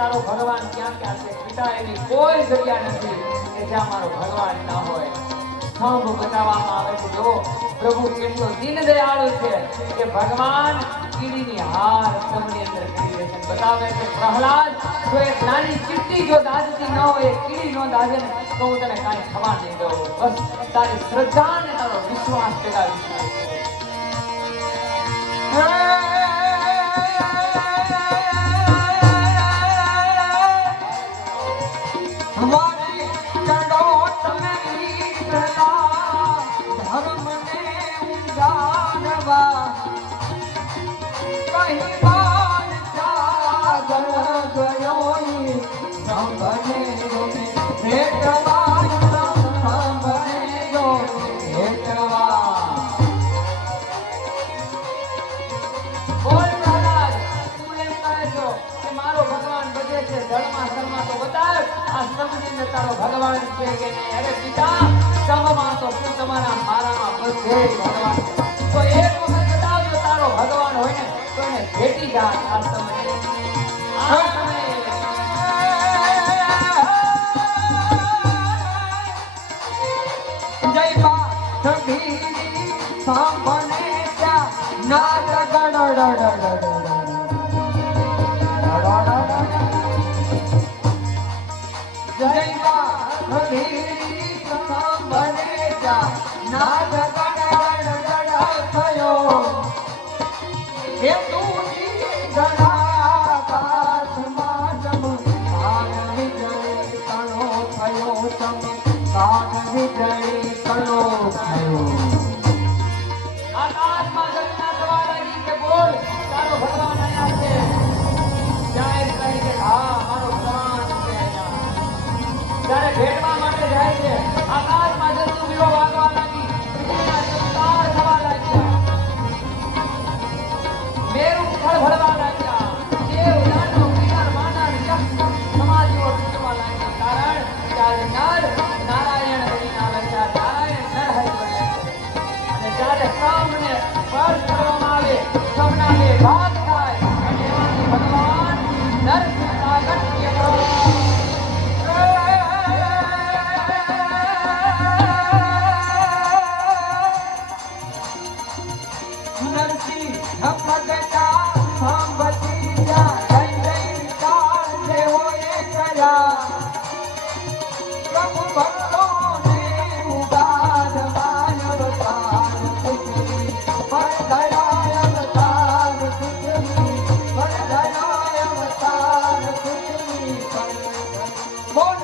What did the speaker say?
તારો ભગવાન ક્યાં ક્યાં છે? પિતા એની કોઈ જગ્યા નથી કે જ્યાં મારો ભગવાન ના હોય. સ્તંભ બતાવવામાં આવે છે. જો પ્રભુ કેટલો દીન દયાળુ છે કે ભગવાન કીડીની હાર સ્તંભની અંદર કરી દે છે. બતાવે છે પ્રહલાદ જો એક નાની ચીટી જો દાજતી ન હોય, કીડી નો દાજે ને તો હું તને કાંઈ થવા નહીં દઉં. બસ તારી શ્રદ્ધા અને તારો વિશ્વાસ જગાવી છે. તારો ભગવાન છે કે નહીં? અરે પિતા, સ્તંભમાં તો શું તમારા મારામાં બધે ભગવાન છે. તો એક વખત બતાવજો તારો ભગવાન હોય ને તો એને ભેટી જા આ સમયે. આ સમયે જય બા સભી સાંભળે ત્યાં નાદ ભેટવા માટે જાય છે. આકાશમાં જતું વિલો વાગવા લાગી, પૃથ્વીના ચમકાર થવા લાગ્યા, મેરુ ખળભળવા લાગ્યા, દેવ દાનવ કિન્નર વાનર યક્ષ સમાધિઓ તૂટવા લાગ્યા. કારણ કે આજે નર નારાયણ બનીને આવે છે. નારાયણ નરહરિ બને છે. અને જ્યારે સ્તંભને સ્પર્શ કરવામાં આવે, સ્તંભના બે ભાગ થાય અને એમાંથી ભગવાન નરસિંહ પ્રાગટ્ય કરો. બોલ